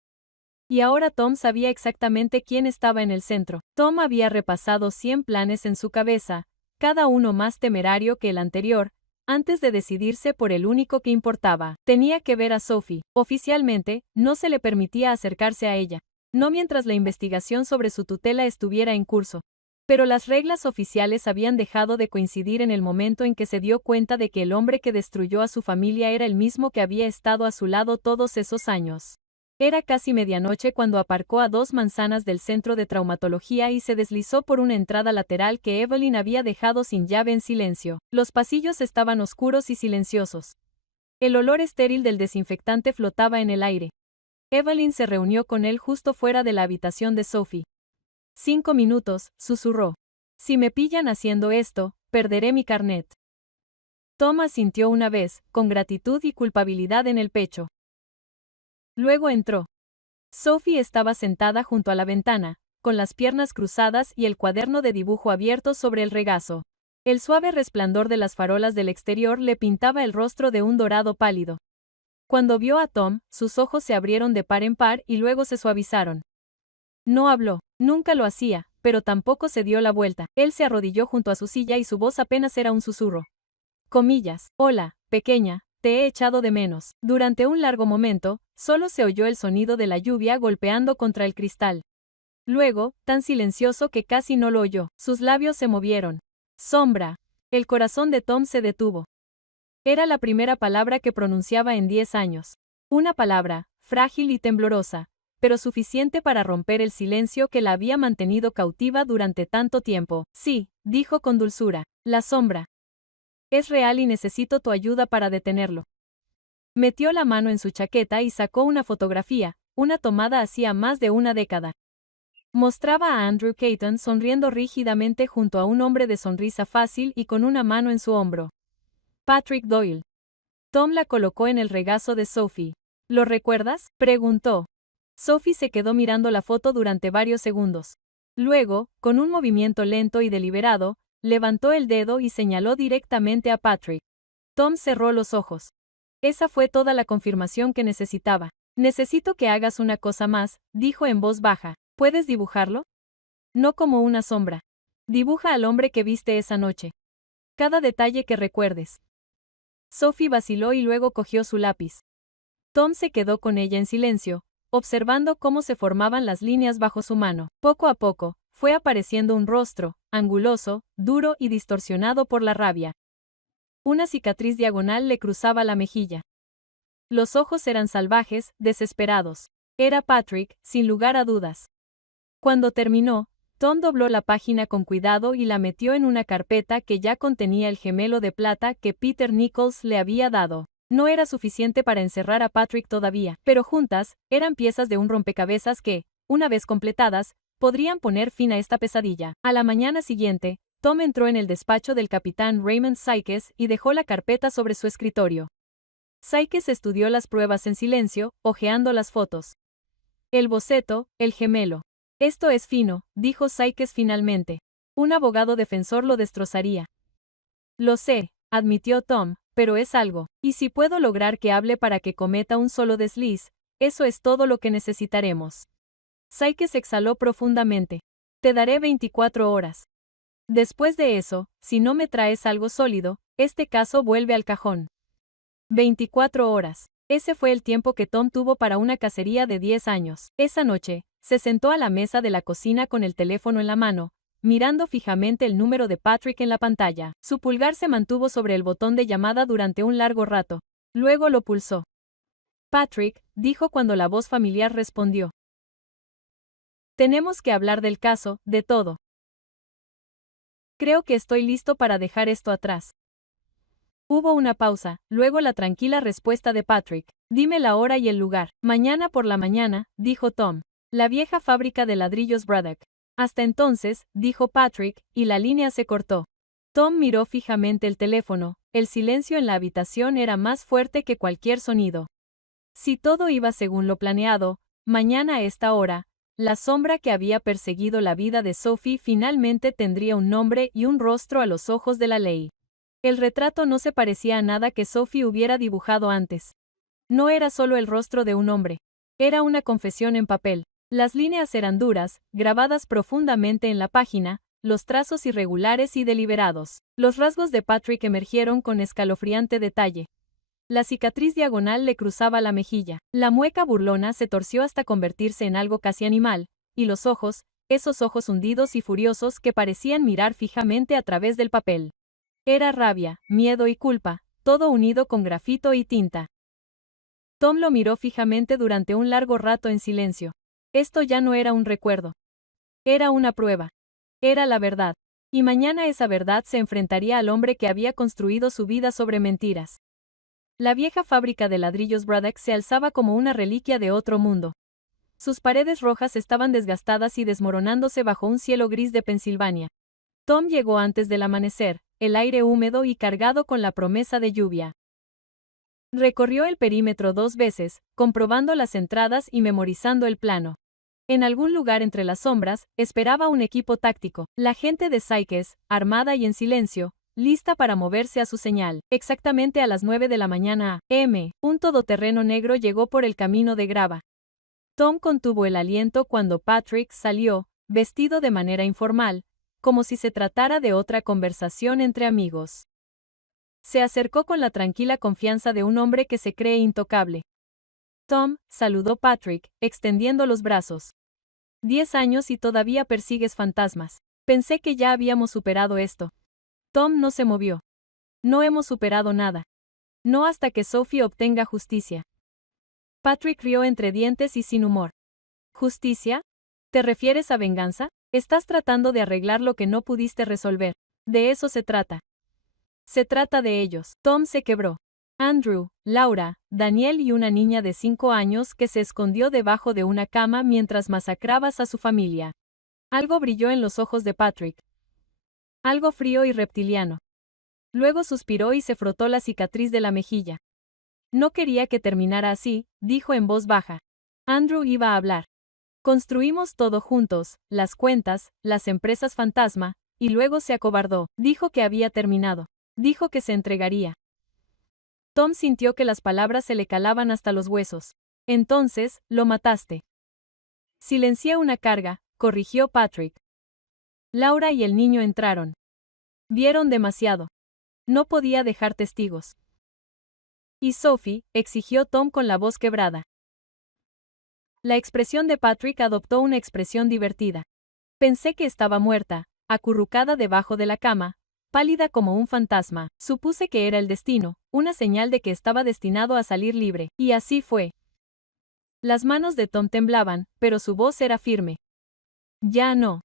Y ahora Tom sabía exactamente quién estaba en el centro. Tom había repasado 100 planes en su cabeza, cada uno más temerario que el anterior, antes de decidirse por el único que importaba. Tenía que ver a Sophie. Oficialmente, no se le permitía acercarse a ella, no mientras la investigación sobre su tutela estuviera en curso. Pero las reglas oficiales habían dejado de coincidir en el momento en que se dio cuenta de que el hombre que destruyó a su familia era el mismo que había estado a su lado todos esos años. Era casi medianoche cuando aparcó a 2 manzanas del centro de traumatología y se deslizó por una entrada lateral que Evelyn había dejado sin llave en silencio. Los pasillos estaban oscuros y silenciosos. El olor estéril del desinfectante flotaba en el aire. Evelyn se reunió con él justo fuera de la habitación de Sophie. 5 minutos, susurró. Si me pillan haciendo esto, perderé mi carnet. Tom asintió una vez, con gratitud y culpabilidad en el pecho. Luego entró. Sophie estaba sentada junto a la ventana, con las piernas cruzadas y el cuaderno de dibujo abierto sobre el regazo. El suave resplandor de las farolas del exterior le pintaba el rostro de un dorado pálido. Cuando vio a Tom, sus ojos se abrieron de par en par y luego se suavizaron. No habló, nunca lo hacía, pero tampoco se dio la vuelta. Él se arrodilló junto a su silla y su voz apenas era un susurro. Comillas, hola, pequeña, te he echado de menos. Durante un largo momento, solo se oyó el sonido de la lluvia golpeando contra el cristal. Luego, tan silencioso que casi no lo oyó, sus labios se movieron. Sombra. El corazón de Tom se detuvo. Era la primera palabra que pronunciaba en 10 años. Una palabra, frágil y temblorosa, pero suficiente para romper el silencio que la había mantenido cautiva durante tanto tiempo. Sí, dijo con dulzura, la sombra. Es real y necesito tu ayuda para detenerlo. Metió la mano en su chaqueta y sacó una fotografía, una tomada hacía más de una década. Mostraba a Andrew Caton sonriendo rígidamente junto a un hombre de sonrisa fácil y con una mano en su hombro. Patrick Doyle. Tom la colocó en el regazo de Sophie. ¿Lo recuerdas?, preguntó. Sophie se quedó mirando la foto durante varios segundos. Luego, con un movimiento lento y deliberado, levantó el dedo y señaló directamente a Patrick. Tom cerró los ojos. Esa fue toda la confirmación que necesitaba. Necesito que hagas una cosa más, dijo en voz baja. ¿Puedes dibujarlo? No como una sombra. Dibuja al hombre que viste esa noche. Cada detalle que recuerdes. Sophie vaciló y luego cogió su lápiz. Tom se quedó con ella en silencio, observando cómo se formaban las líneas bajo su mano. Poco a poco, fue apareciendo un rostro, anguloso, duro y distorsionado por la rabia. Una cicatriz diagonal le cruzaba la mejilla. Los ojos eran salvajes, desesperados. Era Patrick, sin lugar a dudas. Cuando terminó, Tom dobló la página con cuidado y la metió en una carpeta que ya contenía el gemelo de plata que Peter Nichols le había dado. No era suficiente para encerrar a Patrick todavía, pero juntas, eran piezas de un rompecabezas que, una vez completadas, podrían poner fin a esta pesadilla. A la mañana siguiente, Tom entró en el despacho del capitán Raymond Sykes y dejó la carpeta sobre su escritorio. Sykes estudió las pruebas en silencio, hojeando las fotos. El boceto, el gemelo. Esto es fino, dijo Sykes finalmente. Un abogado defensor lo destrozaría. Lo sé, admitió Tom, pero es algo. Y si puedo lograr que hable para que cometa un solo desliz, eso es todo lo que necesitaremos. Sykes exhaló profundamente. Te daré 24 horas. Después de eso, si no me traes algo sólido, este caso vuelve al cajón. 24 horas. Ese fue el tiempo que Tom tuvo para una cacería de 10 años. Esa noche, se sentó a la mesa de la cocina con el teléfono en la mano, mirando fijamente el número de Patrick en la pantalla. Su pulgar se mantuvo sobre el botón de llamada durante un largo rato. Luego lo pulsó. Patrick, dijo cuando la voz familiar respondió. Tenemos que hablar del caso, de todo. Creo que estoy listo para dejar esto atrás. Hubo una pausa, luego la tranquila respuesta de Patrick. Dime la hora y el lugar. Mañana por la mañana, dijo Tom. La vieja fábrica de ladrillos Braddock. Hasta entonces, dijo Patrick, y la línea se cortó. Tom miró fijamente el teléfono. El silencio en la habitación era más fuerte que cualquier sonido. Si todo iba según lo planeado, mañana a esta hora, la sombra que había perseguido la vida de Sophie finalmente tendría un nombre y un rostro a los ojos de la ley. El retrato no se parecía a nada que Sophie hubiera dibujado antes. No era solo el rostro de un hombre. Era una confesión en papel. Las líneas eran duras, grabadas profundamente en la página, los trazos irregulares y deliberados. Los rasgos de Patrick emergieron con escalofriante detalle. La cicatriz diagonal le cruzaba la mejilla. La mueca burlona se torció hasta convertirse en algo casi animal, y los ojos, esos ojos hundidos y furiosos que parecían mirar fijamente a través del papel. Era rabia, miedo y culpa, todo unido con grafito y tinta. Tom lo miró fijamente durante un largo rato en silencio. Esto ya no era un recuerdo. Era una prueba. Era la verdad. Y mañana esa verdad se enfrentaría al hombre que había construido su vida sobre mentiras. La vieja fábrica de ladrillos Braddock se alzaba como una reliquia de otro mundo. Sus paredes rojas estaban desgastadas y desmoronándose bajo un cielo gris de Pensilvania. Tom llegó antes del amanecer, el aire húmedo y cargado con la promesa de lluvia. Recorrió el perímetro 2 veces, comprobando las entradas y memorizando el plano. En algún lugar entre las sombras, esperaba un equipo táctico, la gente de Sykes, armada y en silencio, lista para moverse a su señal. Exactamente a las 9 de la mañana a.m., un todoterreno negro llegó por el camino de grava. Tom contuvo el aliento cuando Patrick salió, vestido de manera informal, como si se tratara de otra conversación entre amigos. Se acercó con la tranquila confianza de un hombre que se cree intocable. Tom, saludó Patrick, extendiendo los brazos. 10 años y todavía persigues fantasmas. Pensé que ya habíamos superado esto. Tom no se movió. No hemos superado nada. No hasta que Sophie obtenga justicia. Patrick rió entre dientes y sin humor. ¿Justicia? ¿Te refieres a venganza? Estás tratando de arreglar lo que no pudiste resolver. De eso se trata. Se trata de ellos. Tom se quebró. Andrew, Laura, Daniel y una niña de 5 años que se escondió debajo de una cama mientras masacrabas a su familia. Algo brilló en los ojos de Patrick. Algo frío y reptiliano. Luego suspiró y se frotó la cicatriz de la mejilla. No quería que terminara así, dijo en voz baja. Andrew iba a hablar. Construimos todo juntos, las cuentas, las empresas fantasma, y luego se acobardó. Dijo que había terminado. Dijo que se entregaría. Tom sintió que las palabras se le calaban hasta los huesos. Entonces, lo mataste. Silencié una carga, corrigió Patrick. Laura y el niño entraron. Vieron demasiado. No podía dejar testigos. ¿Y Sophie?, exigió Tom con la voz quebrada. La expresión de Patrick adoptó una expresión divertida. Pensé que estaba muerta, acurrucada debajo de la cama, pálida como un fantasma. Supuse que era el destino, una señal de que estaba destinado a salir libre, y así fue. Las manos de Tom temblaban, pero su voz era firme. Ya no.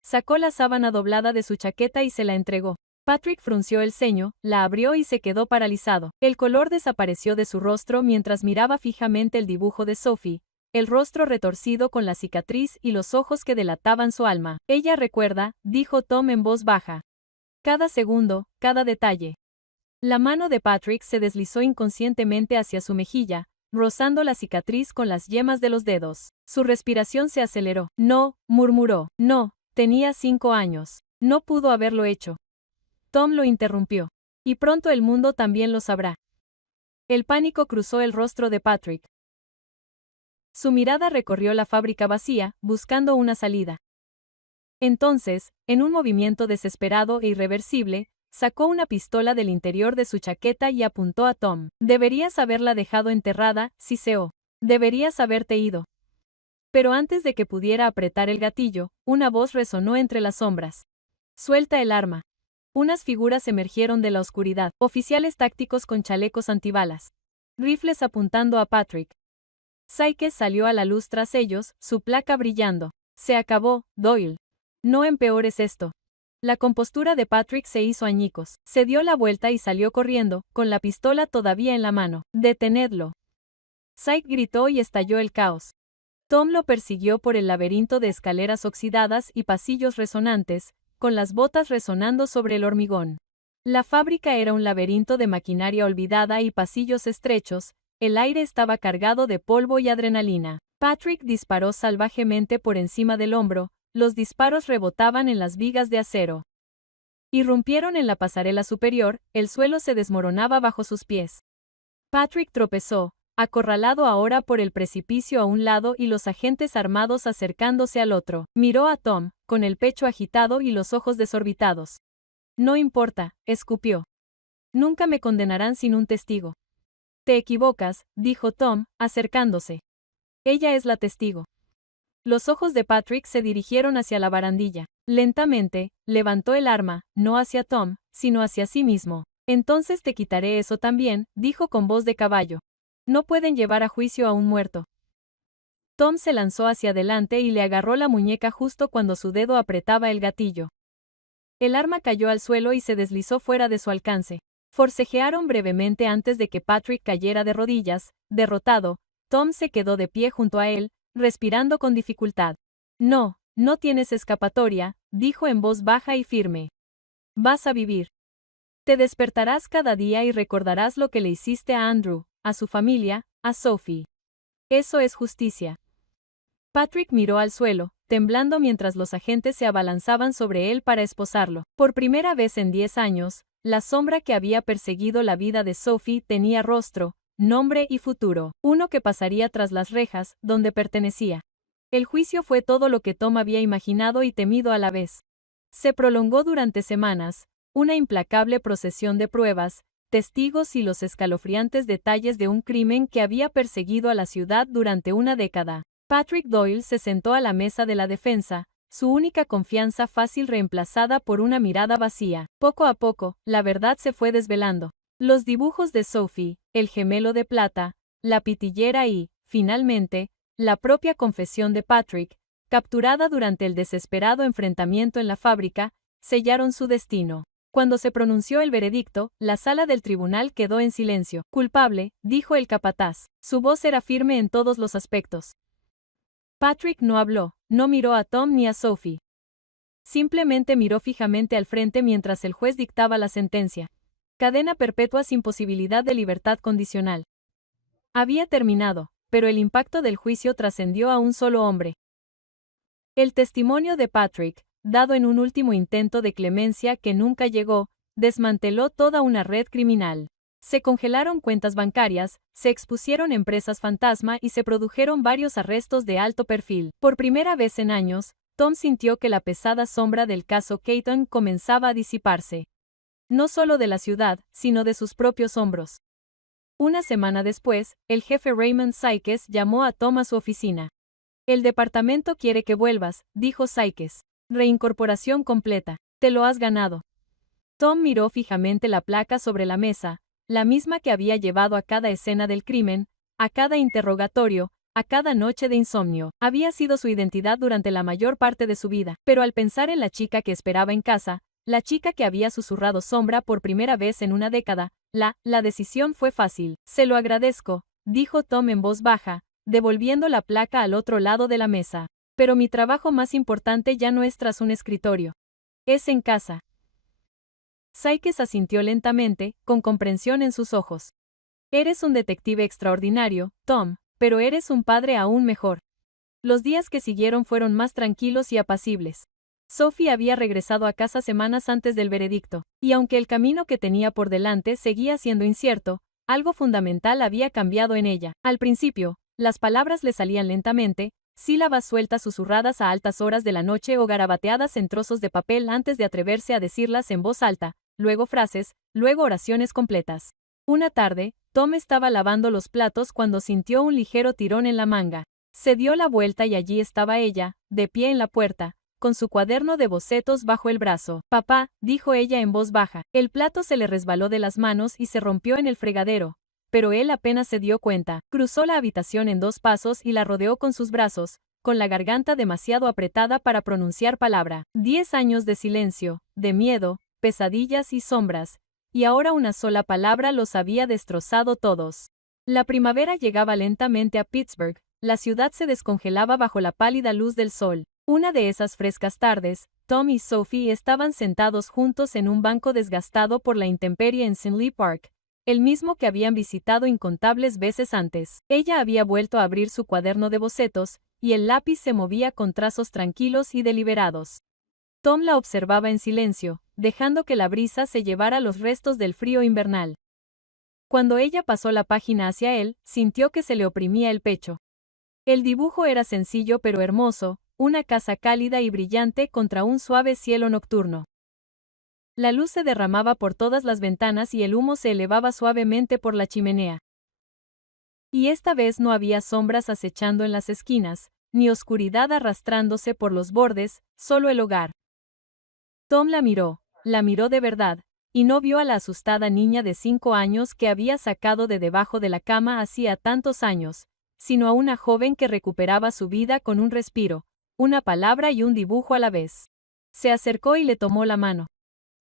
Sacó la sábana doblada de su chaqueta y se la entregó. Patrick frunció el ceño, la abrió y se quedó paralizado. El color desapareció de su rostro mientras miraba fijamente el dibujo de Sophie, el rostro retorcido con la cicatriz y los ojos que delataban su alma. Ella recuerda, dijo Tom en voz baja. Cada segundo, cada detalle. La mano de Patrick se deslizó inconscientemente hacia su mejilla, rozando la cicatriz con las yemas de los dedos. Su respiración se aceleró. No, murmuró. No, tenía 5 años. No pudo haberlo hecho. Tom lo interrumpió. Y pronto el mundo también lo sabrá. El pánico cruzó el rostro de Patrick. Su mirada recorrió la fábrica vacía, buscando una salida. Entonces, en un movimiento desesperado e irreversible, sacó una pistola del interior de su chaqueta y apuntó a Tom. Deberías haberla dejado enterrada, siseó. Deberías haberte ido. Pero antes de que pudiera apretar el gatillo, una voz resonó entre las sombras. «Suelta el arma». Unas figuras emergieron de la oscuridad, oficiales tácticos con chalecos antibalas. Rifles apuntando a Patrick. Sykes salió a la luz tras ellos, su placa brillando. «Se acabó, Doyle. No empeores esto». La compostura de Patrick se hizo añicos. Se dio la vuelta y salió corriendo, con la pistola todavía en la mano. «Detenedlo». Sykes gritó y estalló el caos. Tom lo persiguió por el laberinto de escaleras oxidadas y pasillos resonantes, con las botas resonando sobre el hormigón. La fábrica era un laberinto de maquinaria olvidada y pasillos estrechos, el aire estaba cargado de polvo y adrenalina. Patrick disparó salvajemente por encima del hombro, los disparos rebotaban en las vigas de acero. Irrumpieron en la pasarela superior, el suelo se desmoronaba bajo sus pies. Patrick tropezó, acorralado ahora por el precipicio a un lado y los agentes armados acercándose al otro. Miró a Tom, con el pecho agitado y los ojos desorbitados. «No importa», escupió. «Nunca me condenarán sin un testigo». «Te equivocas», dijo Tom, acercándose. «Ella es la testigo». Los ojos de Patrick se dirigieron hacia la barandilla. Lentamente, levantó el arma, no hacia Tom, sino hacia sí mismo. «Entonces te quitaré eso también», dijo con voz de caballo. «No pueden llevar a juicio a un muerto». Tom se lanzó hacia adelante y le agarró la muñeca justo cuando su dedo apretaba el gatillo. El arma cayó al suelo y se deslizó fuera de su alcance. Forcejearon brevemente antes de que Patrick cayera de rodillas, derrotado. Tom se quedó de pie junto a él, respirando con dificultad. «No, no tienes escapatoria», dijo en voz baja y firme. «Vas a vivir. Te despertarás cada día y recordarás lo que le hiciste a Andrew, a su familia, a Sophie. Eso es justicia». Patrick miró al suelo, temblando mientras los agentes se abalanzaban sobre él para esposarlo. Por primera vez en 10 años, la sombra que había perseguido la vida de Sophie tenía rostro, nombre y futuro, uno que pasaría tras las rejas, donde pertenecía. El juicio fue todo lo que Tom había imaginado y temido a la vez. Se prolongó durante semanas, una implacable procesión de pruebas, testigos y los escalofriantes detalles de un crimen que había perseguido a la ciudad durante una década. Patrick Doyle se sentó a la mesa de la defensa, su única confianza fácil reemplazada por una mirada vacía. Poco a poco, la verdad se fue desvelando. Los dibujos de Sophie, el gemelo de plata, la pitillera y, finalmente, la propia confesión de Patrick, capturada durante el desesperado enfrentamiento en la fábrica, sellaron su destino. Cuando se pronunció el veredicto, la sala del tribunal quedó en silencio. «Culpable», dijo el capataz. Su voz era firme en todos los aspectos. Patrick no habló, no miró a Tom ni a Sophie. Simplemente miró fijamente al frente mientras el juez dictaba la sentencia. Cadena perpetua sin posibilidad de libertad condicional. Había terminado, pero el impacto del juicio trascendió a un solo hombre. El testimonio de Patrick, dado en un último intento de clemencia que nunca llegó, desmanteló toda una red criminal. Se congelaron cuentas bancarias, se expusieron empresas fantasma y se produjeron varios arrestos de alto perfil. Por primera vez en años, Tom sintió que la pesada sombra del caso Keaton comenzaba a disiparse. No solo de la ciudad, sino de sus propios hombros. Una semana después, el jefe Raymond Sykes llamó a Tom a su oficina. «El departamento quiere que vuelvas», dijo Sykes. «Reincorporación completa. Te lo has ganado». Tom miró fijamente la placa sobre la mesa, la misma que había llevado a cada escena del crimen, a cada interrogatorio, a cada noche de insomnio. Había sido su identidad durante la mayor parte de su vida, pero al pensar en la chica que esperaba en casa, la chica que había susurrado sombra por primera vez en una década, la decisión fue fácil. «Se lo agradezco», dijo Tom en voz baja, devolviendo la placa al otro lado de la mesa. «Pero mi trabajo más importante ya no es tras un escritorio. Es en casa». Sykes asintió lentamente, con comprensión en sus ojos. «Eres un detective extraordinario, Tom, pero eres un padre aún mejor». Los días que siguieron fueron más tranquilos y apacibles. Sophie había regresado a casa semanas antes del veredicto, y aunque el camino que tenía por delante seguía siendo incierto, algo fundamental había cambiado en ella. Al principio, las palabras le salían lentamente, sílabas sueltas susurradas a altas horas de la noche o garabateadas en trozos de papel antes de atreverse a decirlas en voz alta, luego frases, luego oraciones completas. Una tarde, Tom estaba lavando los platos cuando sintió un ligero tirón en la manga. Se dio la vuelta y allí estaba ella, de pie en la puerta, con su cuaderno de bocetos bajo el brazo. «Papá», dijo ella en voz baja. El plato se le resbaló de las manos y se rompió en el fregadero, pero él apenas se dio cuenta. Cruzó la habitación en 2 pasos y la rodeó con sus brazos, con la garganta demasiado apretada para pronunciar palabra. 10 años de silencio, de miedo, pesadillas y sombras, y ahora una sola palabra los había destrozado todos. La primavera llegaba lentamente a Pittsburgh, la ciudad se descongelaba bajo la pálida luz del sol. Una de esas frescas tardes, Tom y Sophie estaban sentados juntos en un banco desgastado por la intemperie en Tinley Park, el mismo que habían visitado incontables veces antes. Ella había vuelto a abrir su cuaderno de bocetos, y el lápiz se movía con trazos tranquilos y deliberados. Tom la observaba en silencio, dejando que la brisa se llevara los restos del frío invernal. Cuando ella pasó la página hacia él, sintió que se le oprimía el pecho. El dibujo era sencillo pero hermoso, una casa cálida y brillante contra un suave cielo nocturno. La luz se derramaba por todas las ventanas y el humo se elevaba suavemente por la chimenea. Y esta vez no había sombras acechando en las esquinas, ni oscuridad arrastrándose por los bordes, solo el hogar. Tom la miró de verdad, y no vio a la asustada niña de 5 años que había sacado de debajo de la cama hacía tantos años, sino a una joven que recuperaba su vida con un respiro, una palabra y un dibujo a la vez. Se acercó y le tomó la mano.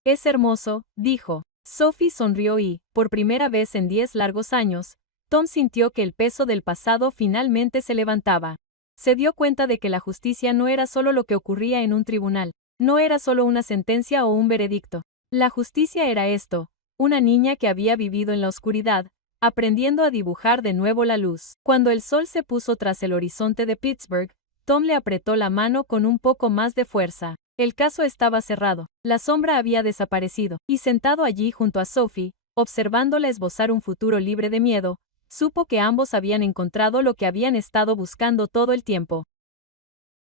«Es hermoso», dijo. Sophie sonrió y, por primera vez en 10 largos años, Tom sintió que el peso del pasado finalmente se levantaba. Se dio cuenta de que la justicia no era solo lo que ocurría en un tribunal, no era solo una sentencia o un veredicto. La justicia era esto, una niña que había vivido en la oscuridad, aprendiendo a dibujar de nuevo la luz. Cuando el sol se puso tras el horizonte de Pittsburgh, Tom le apretó la mano con un poco más de fuerza. El caso estaba cerrado, la sombra había desaparecido, y sentado allí junto a Sophie, observándola esbozar un futuro libre de miedo, supo que ambos habían encontrado lo que habían estado buscando todo el tiempo.